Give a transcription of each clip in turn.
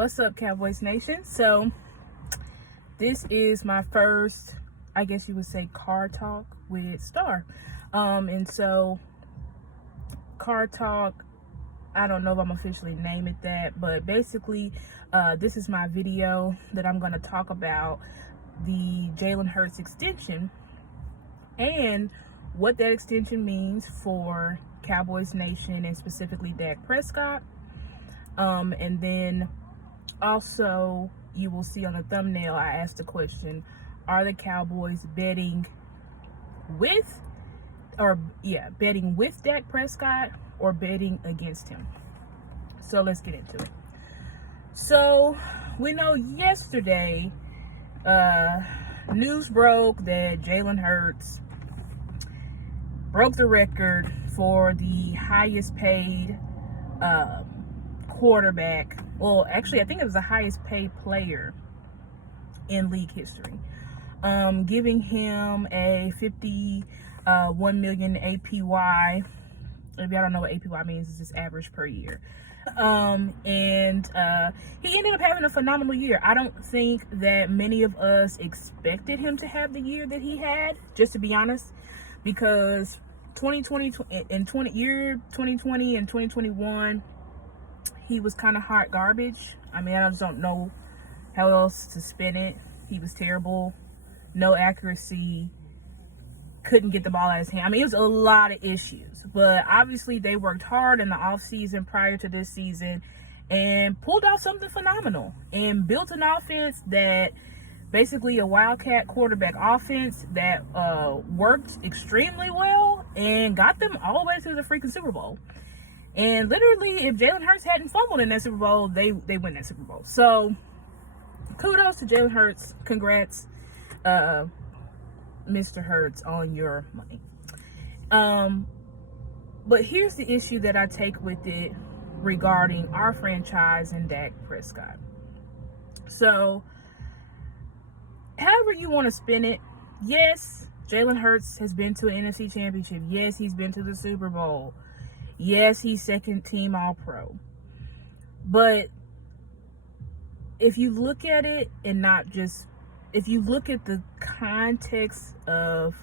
What's up, Cowboys Nation? So this is my first, I guess you would say, car talk with Star. And so car talk, I don't know if I'm officially name it that, but basically this is my video that I'm going to talk about the Jalen Hurts extension and what that extension means for Cowboys Nation and specifically Dak Prescott. And then also you will see on the thumbnail, I asked the question, are the Cowboys betting with Dak Prescott or betting against him? So let's get into it. So we know yesterday news broke that Jalen Hurts broke the record for the highest paid quarterback. Well, actually, I think it was the highest paid player in league history, giving him a $51 million APY. If y'all don't know what APY means, it's just average per year. And he ended up having a phenomenal year. I don't think that many of us expected him to have the year that he had, just to be honest, because 2020 and 2021, he was kind of hot garbage. I mean, I just don't know how else to spin it. He was terrible, no accuracy, couldn't get the ball out of his hand. I mean, it was a lot of issues, but obviously they worked hard in the offseason prior to this season and pulled out something phenomenal and built an offense that basically a wildcat quarterback offense that worked extremely well and got them all the way to the freaking Super Bowl. And literally, if Jalen Hurts hadn't fumbled in that Super Bowl, they win that Super Bowl. So kudos to Jalen Hurts. Congrats, Mr. Hurts, on your money. But here's the issue that I take with it regarding our franchise and Dak Prescott. So however you want to spin it, yes, Jalen Hurts has been to an NFC Championship. Yes, he's been to the Super Bowl. Yes, he's second team All-Pro. But if you look at it and if you look at the context of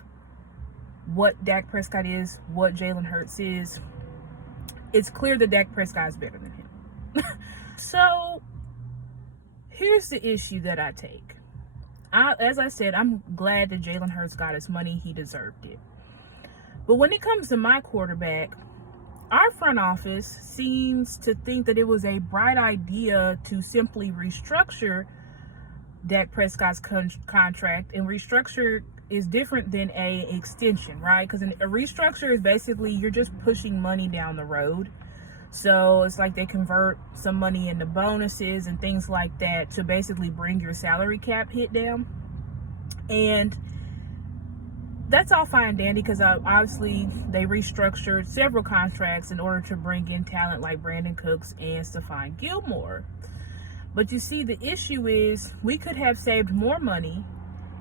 what Dak Prescott is, what Jalen Hurts is, it's clear that Dak Prescott is better than him. So here's the issue that I take. As I said, I'm glad that Jalen Hurts got his money. He deserved it. But when it comes to my quarterback, our front office seems to think that it was a bright idea to simply restructure Dak Prescott's contract. And restructure is different than a extension, right? Because a restructure is basically you're just pushing money down the road. So it's like they convert some money into bonuses and things like that to basically bring your salary cap hit down. And that's all fine and dandy because obviously they restructured several contracts in order to bring in talent like Brandon Cooks and Stephon Gilmore. But you see, the issue is we could have saved more money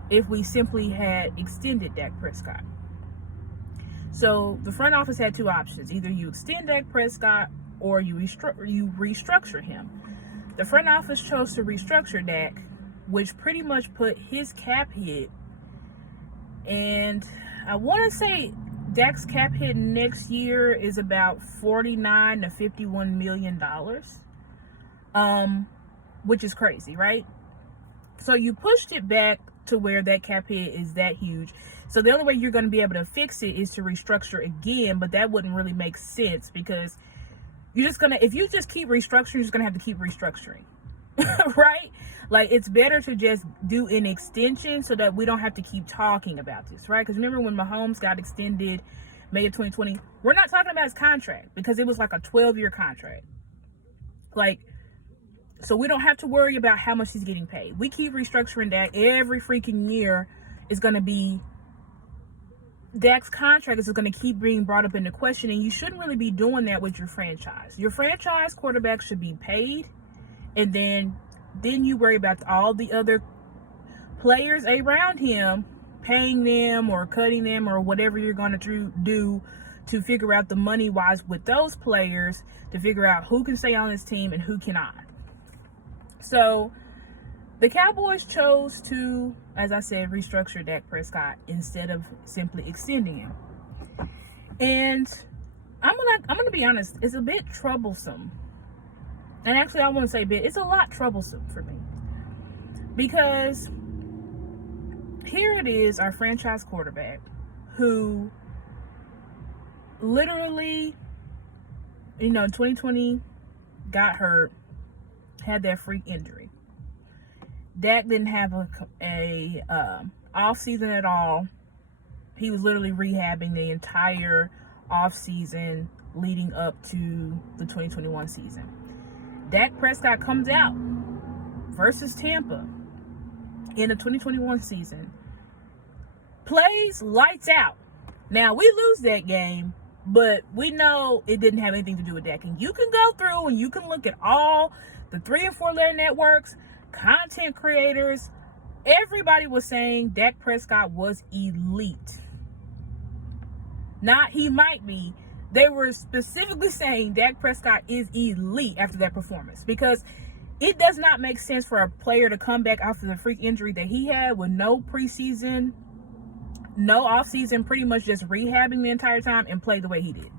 if we simply had extended Dak Prescott. So the front office had two options. Either you extend Dak Prescott or you restructure him. The front office chose to restructure Dak, which pretty much put his cap hit. And I want to say Dak's cap hit next year is about $49 to $51 million, which is crazy, right? So you pushed it back to where that cap hit is that huge. So the only way you're going to be able to fix it is to restructure again, but that wouldn't really make sense because if you just keep restructuring, you're just going to have to keep restructuring, right? Like, it's better to just do an extension so that we don't have to keep talking about this, right? Because remember when Mahomes got extended May of 2020, we're not talking about his contract because it was like a 12-year contract. Like, so we don't have to worry about how much he's getting paid. We keep restructuring Dak every freaking year. Is going to be Dak's contract is going to keep being brought up into question, and you shouldn't really be doing that with your franchise. Your franchise quarterback should be paid, and then you worry about all the other players around him, paying them or cutting them or whatever you're going to do to figure out the money wise with those players to figure out who can stay on this team and who cannot. So the Cowboys chose to, as I said, restructure Dak Prescott instead of simply extending him. And I'm gonna be honest, it's a bit troublesome. And actually, I want to say it's a lot troublesome for me. Because here it is, our franchise quarterback, who literally, in 2020, got hurt, had that freak injury. Dak didn't have a off season at all. He was literally rehabbing the entire off season leading up to the 2021 season. Dak Prescott comes out versus Tampa in the 2021 season, plays lights out. Now, we lose that game, but we know it didn't have anything to do with Dak. And you can go through and you can look at all the 3 and 4 letter networks, content creators. Everybody was saying Dak Prescott was elite. Not he might be. They were specifically saying Dak Prescott is elite after that performance, because it does not make sense for a player to come back after the freak injury that he had with no preseason, no offseason, pretty much just rehabbing the entire time, and play the way he did.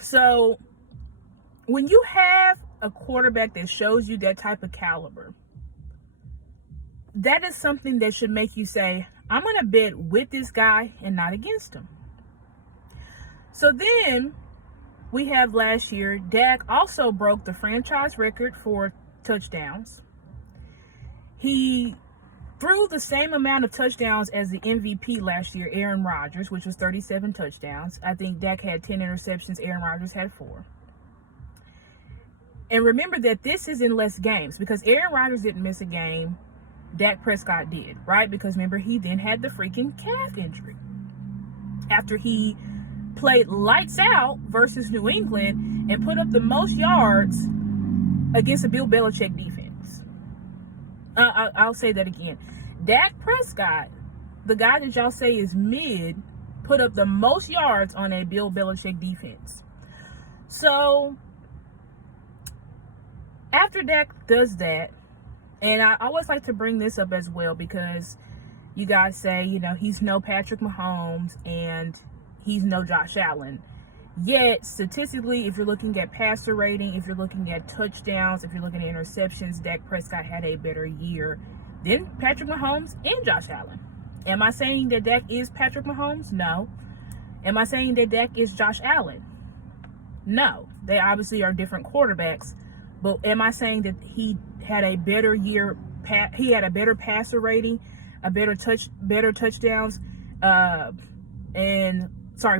So when you have a quarterback that shows you that type of caliber, that is something that should make you say, I'm going to bet with this guy and not against him. So then we have last year, Dak also broke the franchise record for touchdowns. He threw the same amount of touchdowns as the MVP last year, Aaron Rodgers, which was 37 touchdowns. I think Dak had 10 interceptions. Aaron Rodgers had 4. And remember that this is in less games, because Aaron Rodgers didn't miss a game. Dak Prescott did, right? Because remember, he then had the freaking calf injury after he played lights out versus New England and put up the most yards against a Bill Belichick defense. I'll say that again. Dak Prescott, the guy that y'all say is mid, put up the most yards on a Bill Belichick defense. So after Dak does that, and I always like to bring this up as well, because you guys say, he's no Patrick Mahomes and he's no Josh Allen. Yet, statistically, if you're looking at passer rating, if you're looking at touchdowns, if you're looking at interceptions, Dak Prescott had a better year than Patrick Mahomes and Josh Allen. Am I saying that Dak is Patrick Mahomes? No. Am I saying that Dak is Josh Allen? No. They obviously are different quarterbacks. But am I saying that he had a better year? He had a better passer rating, better touchdowns,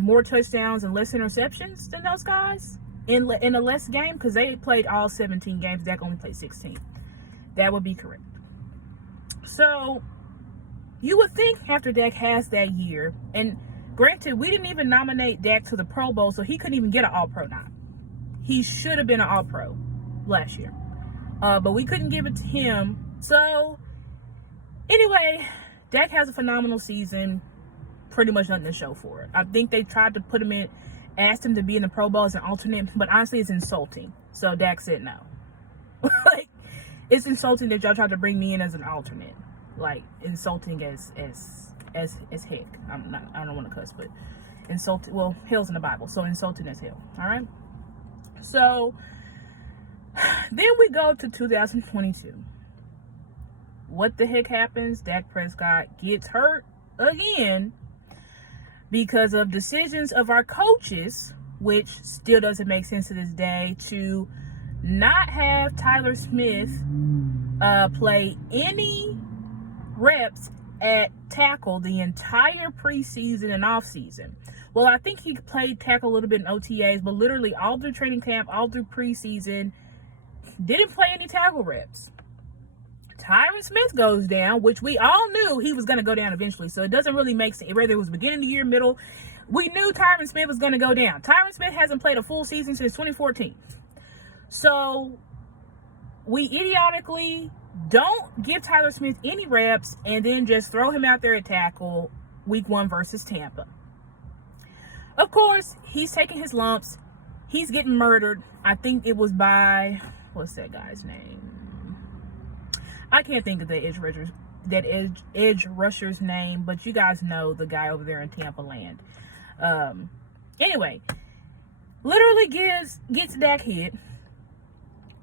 more touchdowns and less interceptions than those guys in a less game, because they played all 17 games. Dak only played 16. That would be correct. So you would think after Dak has that year, and granted, we didn't even nominate Dak to the Pro Bowl, so he couldn't even get an All-Pro nod. He should have been an All-Pro last year, but we couldn't give it to him. So anyway, Dak has a phenomenal season. Pretty much nothing to show for it. I think they tried to put him in, asked him to be in the Pro Bowl as an alternate, but honestly, it's insulting. So Dak said no. Like, it's insulting that y'all tried to bring me in as an alternate. Like, insulting as heck. I don't want to cuss, but insulting. Well, hell's in the Bible, so insulting as hell. All right. So then we go to 2022. What the heck happens? Dak Prescott gets hurt again because of decisions of our coaches, which still doesn't make sense to this day, to not have Tyler Smith play any reps at tackle the entire preseason and offseason. Well, I think he played tackle a little bit in OTAs, but literally all through training camp, all through preseason, didn't play any tackle reps. Tyron Smith goes down, which we all knew he was going to go down eventually. So it doesn't really make sense. Whether it was beginning of the year, middle, we knew Tyron Smith was going to go down. Tyron Smith hasn't played a full season since 2014. So we idiotically don't give Tyler Smith any reps and then just throw him out there at tackle week 1 versus Tampa. Of course, he's taking his lumps. He's getting murdered. I think it was by, what's that guy's name? I can't think of edge rusher's name, but you guys know the guy over there in Tampa land. Anyway, literally gets Dak hit,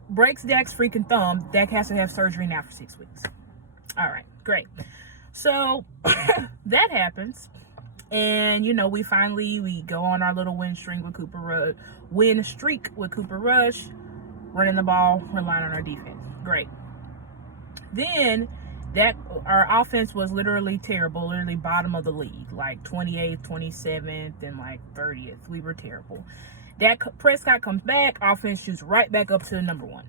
breaks Dak's freaking thumb. Dak has to have surgery now for 6 weeks. All right, great. So that happens, and we go on our little win streak with Cooper Rush, running the ball, relying on our defense. Great. Then our offense was literally terrible, literally bottom of the league, like 28th, 27th, and like 30th. We were terrible. Prescott comes back, offense shoots right back up to the number one.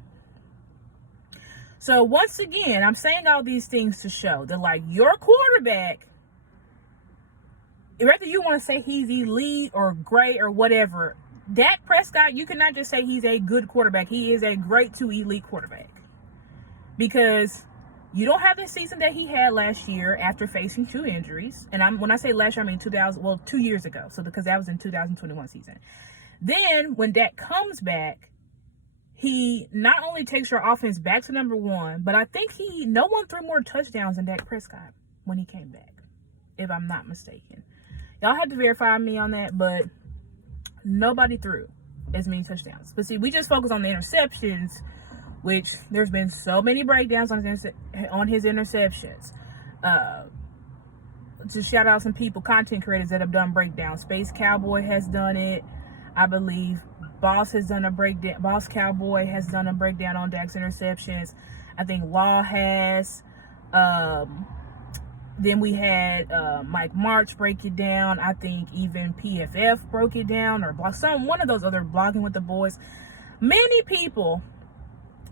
So once again, I'm saying all these things to show that, like, your quarterback, whether you want to say he's elite or great or whatever, Dak Prescott, you cannot just say he's a good quarterback. He is a great to elite quarterback. Because you don't have the season that he had last year after facing 2 injuries. And when I say last year, I mean 2 years ago. So because that was in 2021 season. Then when Dak comes back, he not only takes your offense back to number one, but I think no one threw more touchdowns than Dak Prescott when he came back, if I'm not mistaken. Y'all had to verify me on that, but nobody threw as many touchdowns. But see, we just focus on the interceptions, which there's been so many breakdowns on his interceptions. To shout out some people, content creators that have done breakdowns. Space Cowboy has done it, I believe. Boss Cowboy has done a breakdown on Dak's interceptions. I think Law has. Then we had Mike March break it down. I think even PFF broke it down, or one of those other Blogging with the Boys. Many people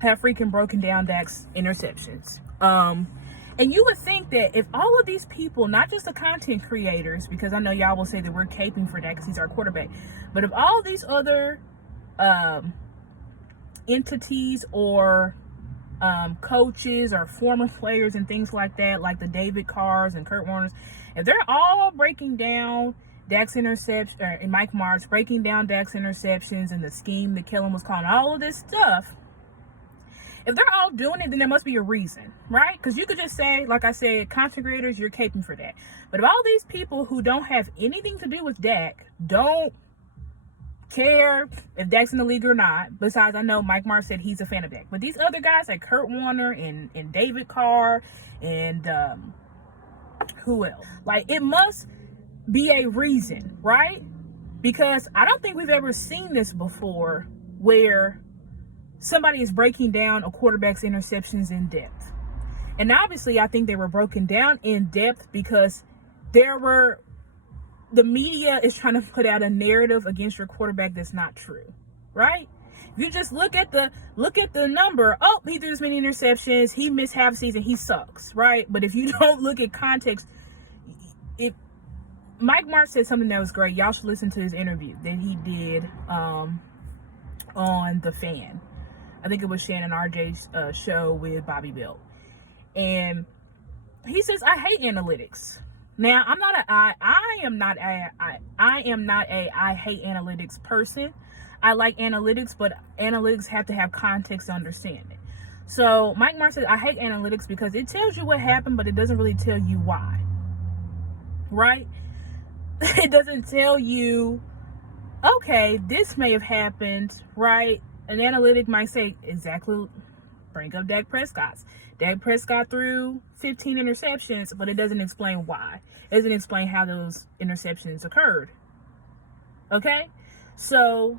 have freaking broken down Dak's interceptions. And you would think that if all of these people, not just the content creators, because I know y'all will say that we're caping for Dak because he's our quarterback, but if all these other entities or coaches or former players and things like that, like the David Carrs and Kurt Warners, if they're all breaking down Dak's interception, and Mike March breaking down Dak's interceptions and the scheme that Kellen was calling, all of this stuff, if they're all doing it, then there must be a reason, right? Because you could just say, like I said, content creators, you're caping for that. But if all these people who don't have anything to do with Dak don't care if Dak's in the league or not, besides I know Mike Marsh said he's a fan of Dak, but these other guys like Kurt Warner and David Carr and who else? Like, it must be a reason, right? Because I don't think we've ever seen this before where somebody is breaking down a quarterback's interceptions in depth. And obviously I think they were broken down in depth because the media is trying to put out a narrative against your quarterback that's not true, right? If you just look at the number, oh, he threw this many interceptions, he missed half season, he sucks, right? But if you don't look at context, Mike Marsh said something that was great. Y'all should listen to his interview that he did on The Fan. I think it was Shannon RJ's show with Bobby Bill. And he says, I hate analytics. Now, I am not a I hate analytics person. I like analytics, but analytics have to have context to understand it. So Mike Marsh says, I hate analytics because it tells you what happened, but it doesn't really tell you why. Right? It doesn't tell you, okay, this may have happened, right? An analytic might say, exactly, bring up Dak Prescott. Dak Prescott threw 15 interceptions, but it doesn't explain why. It doesn't explain how those interceptions occurred. Okay? So,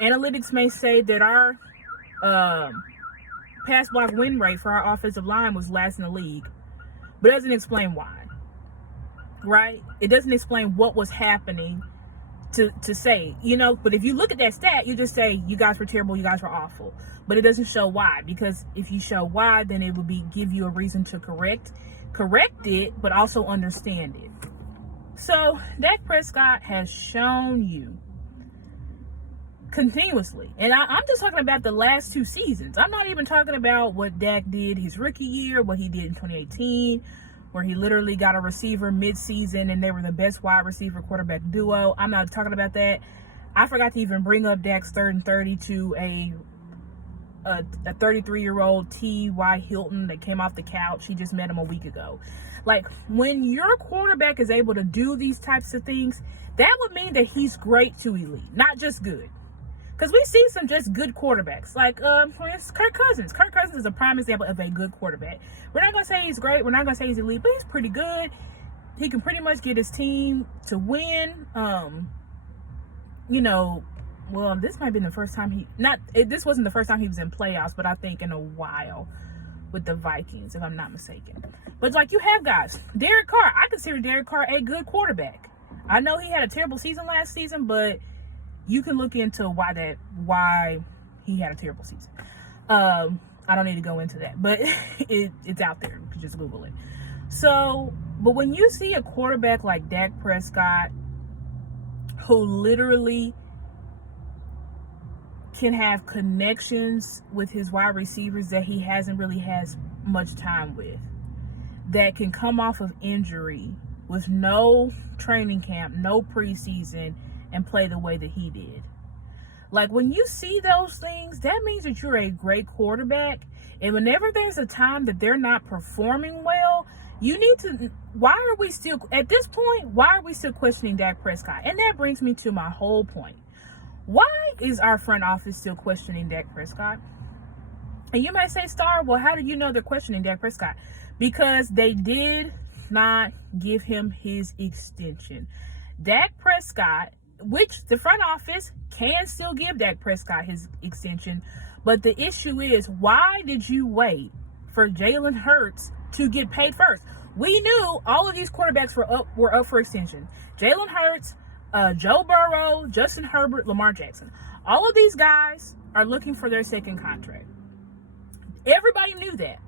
analytics may say that our pass block win rate for our offensive line was last in the league, but it doesn't explain why. Right? It doesn't explain what was happening to say, but if you look at that stat, you just say, you guys were terrible, you guys were awful. But it doesn't show why, because if you show why, then it will give you a reason to correct it, but also understand it. So, Dak Prescott has shown you continuously, and I'm just talking about the last 2 seasons. I'm not even talking about what Dak did his rookie year, what he did in 2018, where he literally got a receiver mid-season and they were the best wide receiver quarterback duo. I'm not talking about that. I forgot to even bring up Dak's 3rd and 30 to a a 33-year-old T.Y. Hilton that came off the couch. He just met him a week ago. Like, when your quarterback is able to do these types of things, that would mean that he's great to elite, not just good. Because we see some just good quarterbacks. Like, for instance, Kirk Cousins. Kirk Cousins is a prime example of a good quarterback. We're not going to say he's great. We're not going to say he's elite, but he's pretty good. He can pretty much get his team to win. Well, this might be the first time this wasn't the first time he was in playoffs, but I think in a while with the Vikings, if I'm not mistaken. But it's like, you have guys. Derek Carr. I consider Derek Carr a good quarterback. I know he had a terrible season last season, but you can look into why he had a terrible season. I don't need to go into that, but it's out there. You can just Google it. So, but when you see a quarterback like Dak Prescott, who literally can have connections with his wide receivers that he hasn't really had much time with, that can come off of injury with no training camp, no preseason, and play the way that he did. Like, when you see those things, that means that you're a great quarterback. And whenever there's a time that they're not performing well, you need to, at this point, why are we still questioning Dak Prescott? And that brings me to my whole point. Why is our front office still questioning Dak Prescott? And you may say, Star, well, how do you know they're questioning Dak Prescott? Because they did not give him his extension. Dak Prescott, which the front office can still give Dak Prescott his extension, but the issue is, why did you wait for Jalen Hurts to get paid first? We knew all of these quarterbacks were up for extension. Jalen Hurts, Joe Burrow, Justin Herbert, Lamar Jackson. All of these guys are looking for their second contract. Everybody knew that.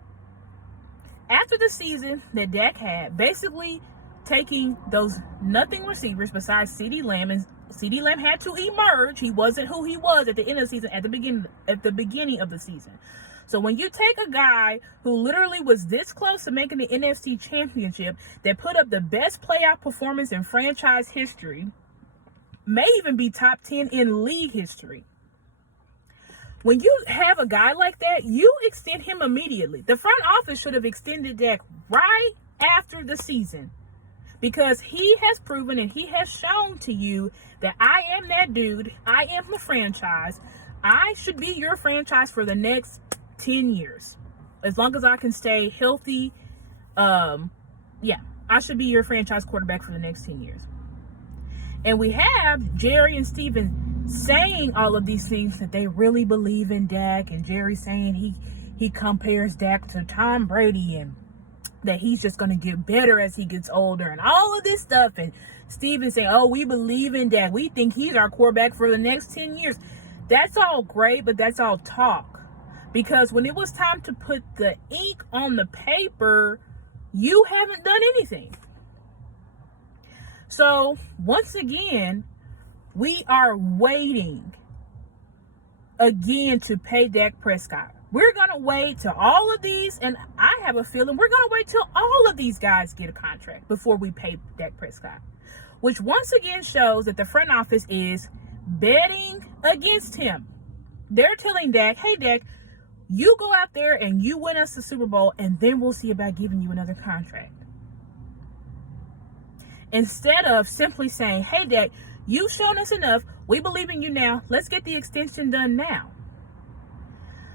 After the season that Dak had, basically taking those nothing receivers besides CeeDee Lamb, and CeeDee Lamb had to emerge. He wasn't who he was at the end of the season, at the beginning of the season. So when you take a guy who literally was this close to making the NFC Championship, that put up the best playoff performance in franchise history, may even be top 10 in league history. When you have a guy like that, you extend him immediately. The front office should have extended Dak right after the season, because he has proven and he has shown to you that I am that dude. I am the franchise. I should be your franchise for the next 10 years. As long as I can stay healthy, I should be your franchise quarterback for the next 10 years. And we have Jerry and Steven saying all of these things, that they really believe in Dak, and Jerry saying he compares Dak to Tom Brady, and that he's just going to get better as he gets older, and all of this stuff. And Steven saying, oh, we believe in Dak. We think he's our quarterback for the next 10 years. That's all great, but that's all talk. Because when it was time to put the ink on the paper, you haven't done anything. So, once again, we are waiting again to pay Dak Prescott. We're going to wait till all of these, and I have a feeling we're going to wait till all of these guys get a contract before we pay Dak Prescott. Which once again shows that the front office is betting against him. They're telling Dak, hey Dak, you go out there and you win us the Super Bowl, and then we'll see about giving you another contract. Instead of simply saying, hey Dak, you've shown us enough. We believe in you now. Let's get the extension done now.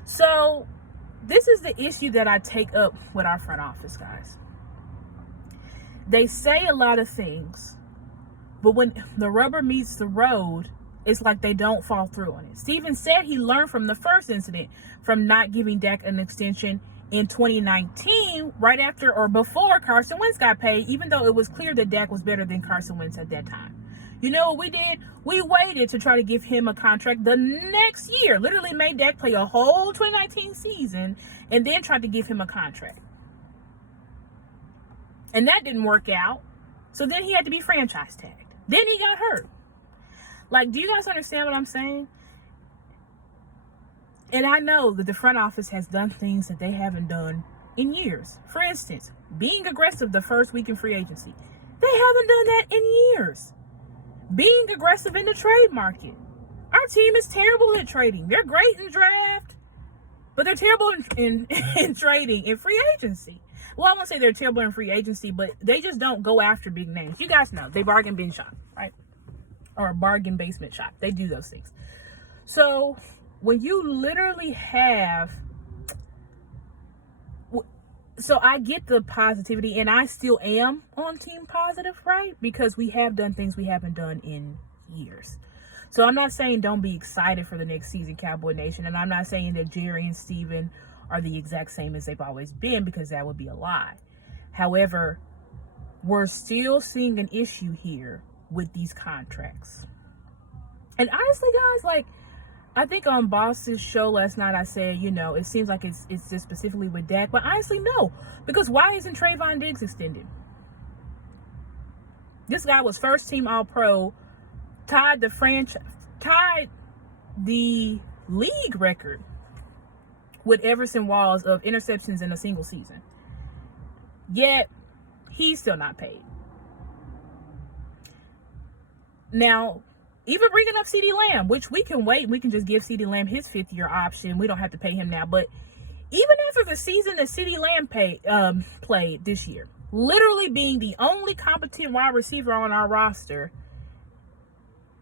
So this is the issue that I take up with our front office, guys. They say a lot of things, but when the rubber meets the road, it's like they don't fall through on it. Steven said he learned from the first incident, from not giving Dak an extension in 2019, right after or before Carson Wentz got paid, even though it was clear that Dak was better than Carson Wentz at that time. You know what we did? We waited to try to give him a contract the next year. Literally made Dak play a whole 2019 season and then tried to give him a contract. And that didn't work out. So then he had to be franchise tagged. Then he got hurt. Like, do you guys understand what I'm saying? And I know that the front office has done things that they haven't done in years. For instance, being aggressive the first week in free agency. They haven't done that in years. Being aggressive in the trade market. Our team is terrible at trading. They're great in draft. But they're terrible in trading, in free agency. Well, I won't say they're terrible in free agency, but they just don't go after big names. You guys know, they bargain bin shop, right? Or bargain basement shop. They do those things. So when you literally have... So I get the positivity, and I still am on team positive, right? Because we have done things we haven't done in years. So I'm not saying don't be excited for the next season, Cowboy Nation. And I'm not saying that Jerry and Steven are the exact same as they've always been, because that would be a lie. However, we're still seeing an issue here with these contracts. And honestly, guys, like, I think on Boss's show last night, I said, you know, it seems like it's just specifically with Dak. But honestly, no. Because why isn't Trayvon Diggs extended? This guy was first team All-Pro, tied the league record with Everson Walls of interceptions in a single season. Yet, he's still not paid. Now, even bringing up CeeDee Lamb, which we can wait. We can just give CeeDee Lamb his 5th-year option. We don't have to pay him now. But even after the season that CeeDee Lamb played this year, literally being the only competent wide receiver on our roster,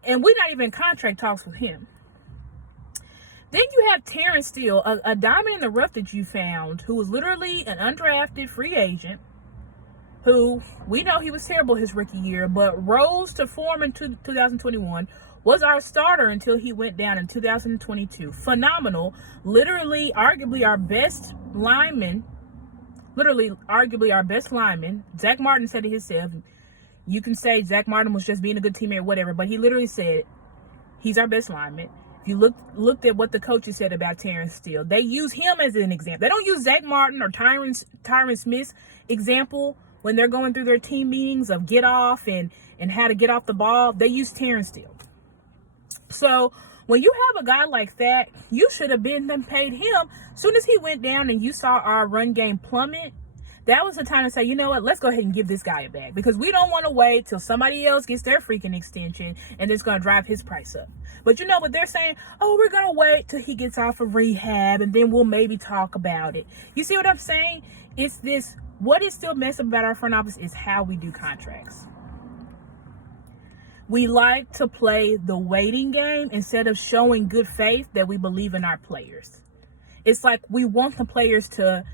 and we're not even in contract talks with him. Then you have Terrence Steele, a diamond in the rough that you found, who was literally an undrafted free agent, who we know he was terrible his rookie year, but rose to form in 2021, was our starter until he went down in 2022. Phenomenal. Literally, arguably our best lineman. Zach Martin said it himself. You can say Zach Martin was just being a good teammate or whatever, but he literally said he's our best lineman. If you looked at what the coaches said about Terrence Steele, they use him as an example. They don't use Zach Martin or Tyron Smith's example when they're going through their team meetings of get off and how to get off the ball. They use Terrence Steele. So when you have a guy like that, you should have been paid him. As soon as he went down and you saw our run game plummet, that was the time to say, you know what, let's go ahead and give this guy a bag, because we don't want to wait till somebody else gets their freaking extension and it's going to drive his price up. But you know what they're saying? Oh, we're going to wait till he gets off of rehab and then we'll maybe talk about it. You see what I'm saying? It's this, what is still messed up about our front office is how we do contracts. We like to play the waiting game instead of showing good faith that we believe in our players. It's like we want the players to,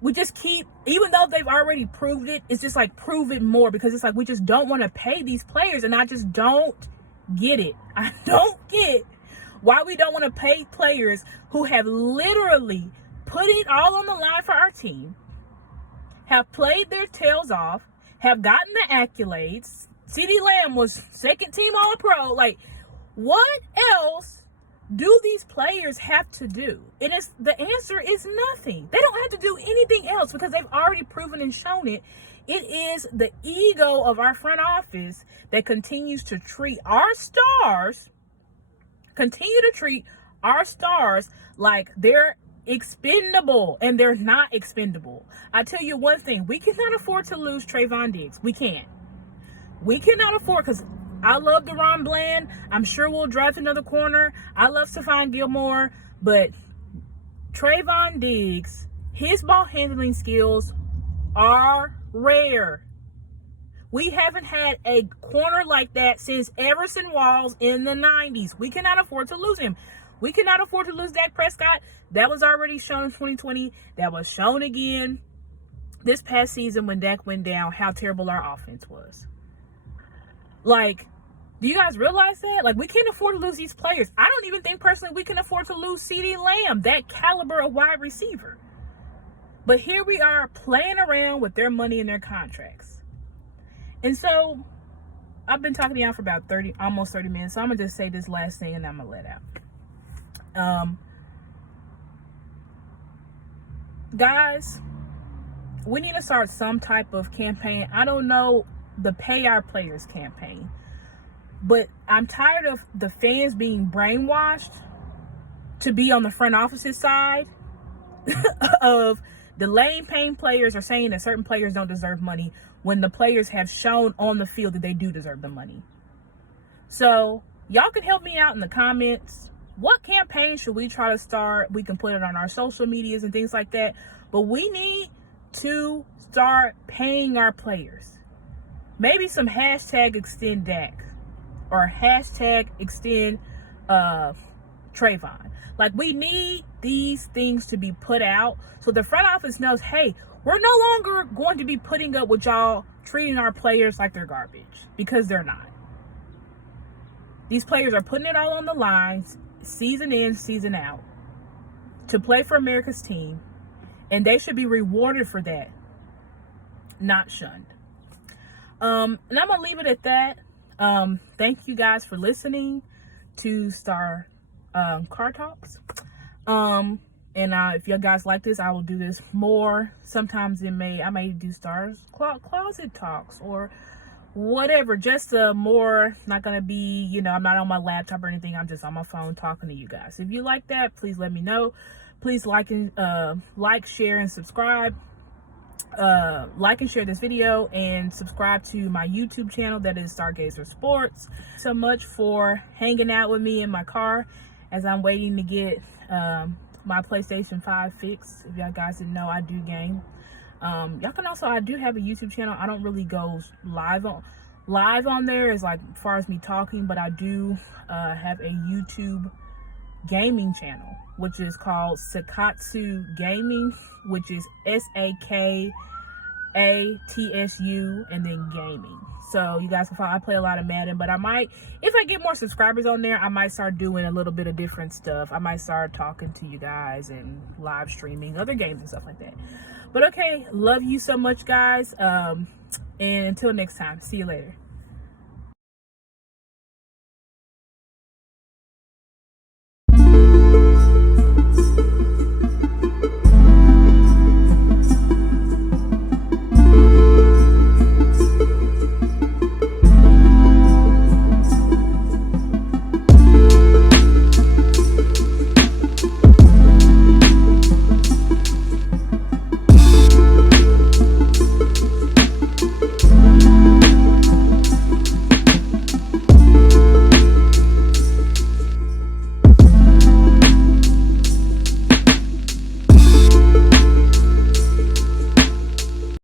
we just keep, even though they've already proved it, it's just like prove it more, because it's like we just don't want to pay these players, and I just don't get it. I don't get why we don't want to pay players who have literally put it all on the line for our team, have played their tails off, have gotten the accolades. CeeDee Lamb was second team All-Pro. Like, what else do these players have to do? The answer is nothing. They don't have to do anything else because they've already proven and shown it. It is the ego of our front office that continues to treat our stars, like they're expendable, and they're not expendable. I tell you one thing, we cannot afford to lose Trayvon Diggs. We can't. We cannot afford, because I love Deron Bland. I'm sure we'll draft another corner. I love Stephon Gilmore, but Trayvon Diggs, his ball handling skills are rare. We haven't had a corner like that since Everson Walls in the 90s. We cannot afford to lose him. We cannot afford to lose Dak Prescott. That was already shown in 2020. That was shown again this past season when Dak went down, how terrible our offense was. Like, do you guys realize that? Like, we can't afford to lose these players. I don't even think personally we can afford to lose CeeDee Lamb, that caliber of wide receiver. But here we are playing around with their money and their contracts. And so I've been talking to y'all for about almost 30 minutes. So I'm going to just say this last thing and I'm going to let out. Guys, we need to start some type of campaign. I don't know the pay our players campaign, but I'm tired of the fans being brainwashed to be on the front office's side of delaying paying players or saying that certain players don't deserve money when the players have shown on the field that they do deserve the money. So y'all can help me out in the comments. what campaign should we try to start? We can put it on our social medias and things like that. But we need to start paying our players. Maybe some hashtag extend Dak or hashtag extend Trayvon. Like, we need these things to be put out so the front office knows, hey, we're no longer going to be putting up with y'all treating our players like they're garbage, because they're not. These players are putting it all on the line, season in, season out, to play for America's team, and they should be rewarded for that, not shunned. And I'm gonna leave it at that. Thank you guys for listening to Star Car Talks. And if you guys like this, I will do this more. Sometimes I may do Stars Closet Talks or whatever, just more, not gonna be, I'm not on my laptop or anything, I'm just on my phone talking to you guys. If you like that, please let me know. Please like, share, and subscribe. Like and share this video, and subscribe to my YouTube channel, that is Stargazer Sports. So much for hanging out with me in my car as I'm waiting to get my PlayStation 5 fixed. If y'all guys didn't know, I do game. Y'all can also, I do have a YouTube channel. I don't really go live on there, as like as far as me talking, but I do have a YouTube gaming channel, which is called Sakatsu Gaming, which is SAKATSU and then gaming. So you guys can follow. I play a lot of Madden, but I might, if I get more subscribers on there, I might start doing a little bit of different stuff. I might start talking to you guys and live streaming other games and stuff like that. But okay, love you so much, guys. And until next time, see you later.